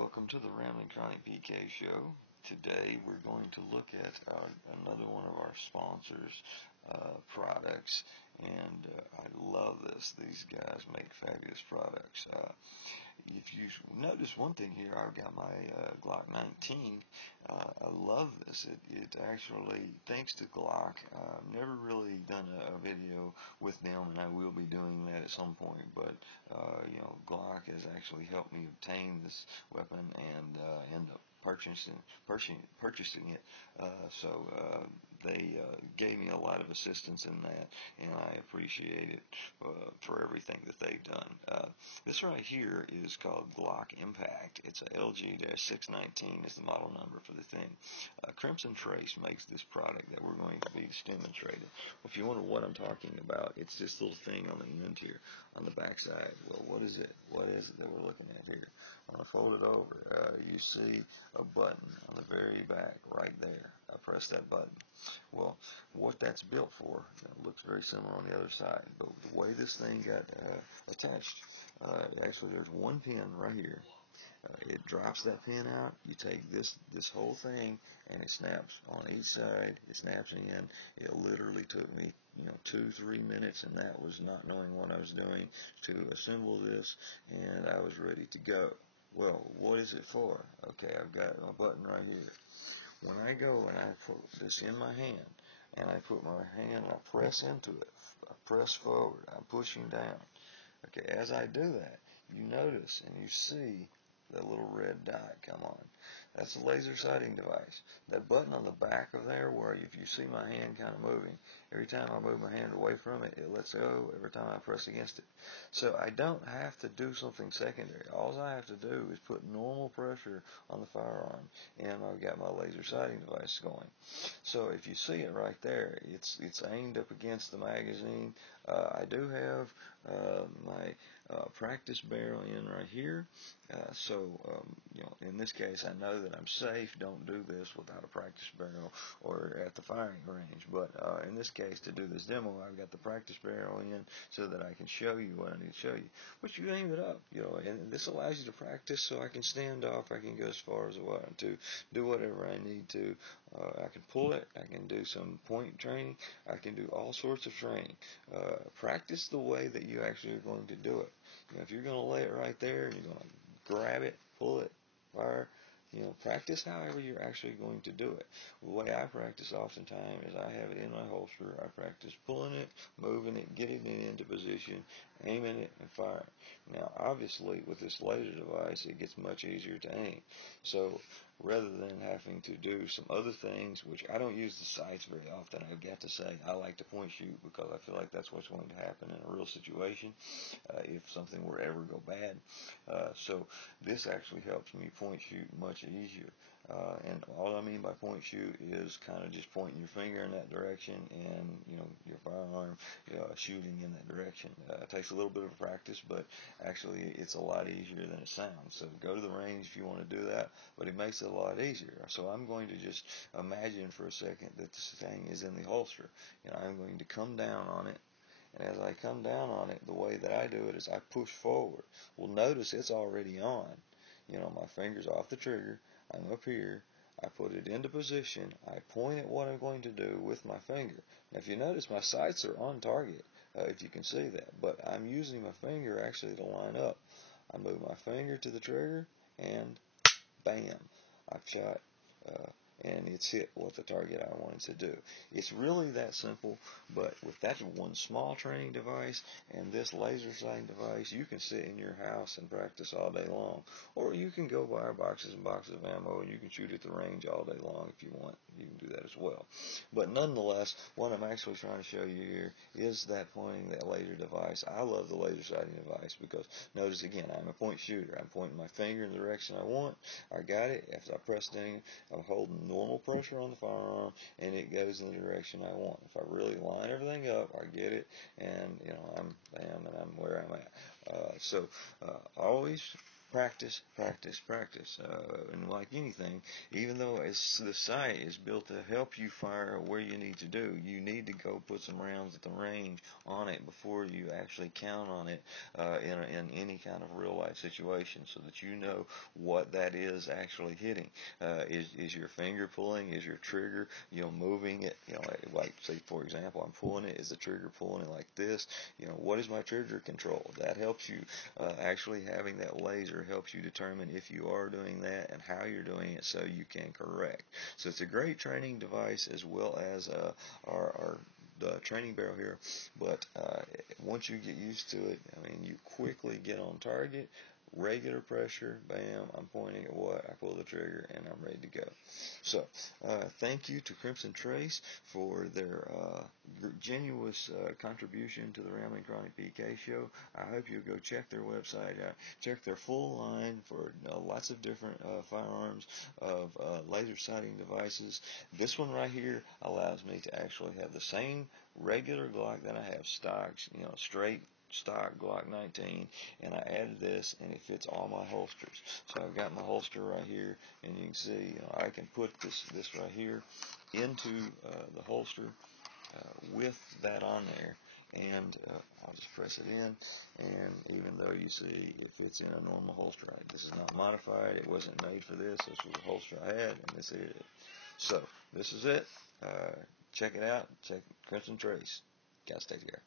welcome to the Rambling Chronic PK show. Today we're going to look at another one of our sponsors' products, and I love this. These guys make fabulous products. If you notice one thing here, I've got my Glock 19. I love this. It actually, thanks to Glock, I've never really done a video with them, and I will be doing that at some point. But Glock has actually helped me obtain this weapon and end up purchasing it. So they gave me a lot of assistance in that, and I appreciate it for everything that they've done. This right here is called Glock Compact. It's a LG-619 is the model number for the thing. Crimson Trace makes this product that we're going to be demonstrating. If you wonder what I'm talking about, it's this little thing on the end here, on the back side. Well, what is it? What is it that we're looking at here? When I fold it over, you see a button on the very back right there. I press that button. Well, what that's built for, it looks very similar on the other side, but the way this thing got attached, actually there's one pin right here. It drops that pin out. You take this whole thing, and it snaps on each side. It snaps in. It literally took me 2-3 minutes, and that was not knowing what I was doing, to assemble this, and I was ready to go. Well, what is it for? Okay, I've got a button right here. When I go and I put this in my hand, and I put my hand and I press into it, I press forward, I'm pushing down. Okay, as I do that, you notice and you see that little red dot come on. That's a laser sighting device. That button on the back of there, where if you see my hand kind of moving, every time I move my hand away from it, it lets go every time I press against it. So I don't have to do something secondary. All I have to do is put normal pressure on the firearm, and I've got my laser sighting device going. So if you see it right there, it's aimed up against the magazine. I do have my practice barrel in right here. In this case, I know that I'm safe. Don't do this without a practice barrel or at the firing range. But in this case, to do this demo, I've got the practice barrel in so that I can show you what I need to show you. But you aim it up, and this allows you to practice, so I can stand off. I can go as far as I want to, do whatever I need to. I can pull it. I can do some point training. I can do all sorts of training. Practice the way that you actually are going to do it. If you're going to lay it right there and you're going to grab it, pull it, fire, practice however you're actually going to do it. The way I practice oftentimes is I have it in my holster. I practice pulling it, moving it, getting it into position, aiming it, and firing. Now, obviously, with this laser device, it gets much easier to aim. So, rather than having to do some other things, which I don't use the sights very often, I've got to say, I like to point shoot because I feel like that's what's going to happen in a real situation if something were ever go bad. So this actually helps me point shoot much easier. And all I mean by point shoot is kind of just pointing your finger in that direction and, your firearm shooting in that direction. It takes a little bit of practice, but actually it's a lot easier than it sounds. So go to the range if you want to do that, but it makes it a lot easier. So I'm going to just imagine for a second that this thing is in the holster, and I'm going to come down on it. And as I come down on it, the way that I do it is I push forward. Well, notice it's already on. My finger's off the trigger. I'm up here. I put it into position. I point at what I'm going to do with my finger. Now, if you notice, my sights are on target, if you can see that. But I'm using my finger actually to line up. I move my finger to the trigger, and bam, I've shot. And it's hit what the target I wanted to do. It's really that simple, but with that one small training device and this laser sighting device, you can sit in your house and practice all day long. Or you can go buy boxes and boxes of ammo and you can shoot at the range all day long if you want. You can do that as well. But nonetheless, what I'm actually trying to show you here is that pointing, that laser device. I love the laser sighting device because, notice again, I'm a point shooter. I'm pointing my finger in the direction I want. I got it. After I press down, I'm holding normal pressure on the firearm, and it goes in the direction I want. If I really line everything up, I get it, and I'm where I'm at. Always Practice, practice, practice. And like anything, even though the sight is built to help you fire where you need to do, you need to go put some rounds at the range on it before you actually count on it in any kind of real life situation, so that you know what that is actually hitting. Is your finger pulling? Is your trigger, moving it? Like say for example, I'm pulling it. Is the trigger pulling it like this? What is my trigger control? That helps you. Actually having that laser helps you determine if you are doing that and how you're doing it, so you can correct. So it's a great training device, as well as our the training barrel here. But once you get used to it, I mean, you quickly get on target. Regular pressure, bam, I'm pointing at what, I pull the trigger, and I'm ready to go. So, thank you to Crimson Trace for their genuine contribution to the Rambling Chronic PK show. I hope you'll go check their website out, check their full line for lots of different firearms of laser sighting devices. This one right here allows me to actually have the same regular Glock that I have stock, straight stock Glock 19, and I added this, and it fits all my holsters. So I've got my holster right here, and you can see I can put this right here into the holster with that on there, and I'll just press it in, and even though you see it fits in a normal holster, this is not modified, it wasn't made for this was the holster I had, and this is it. So this is it. Check it out. Check Crimson Trace. Guys, take care.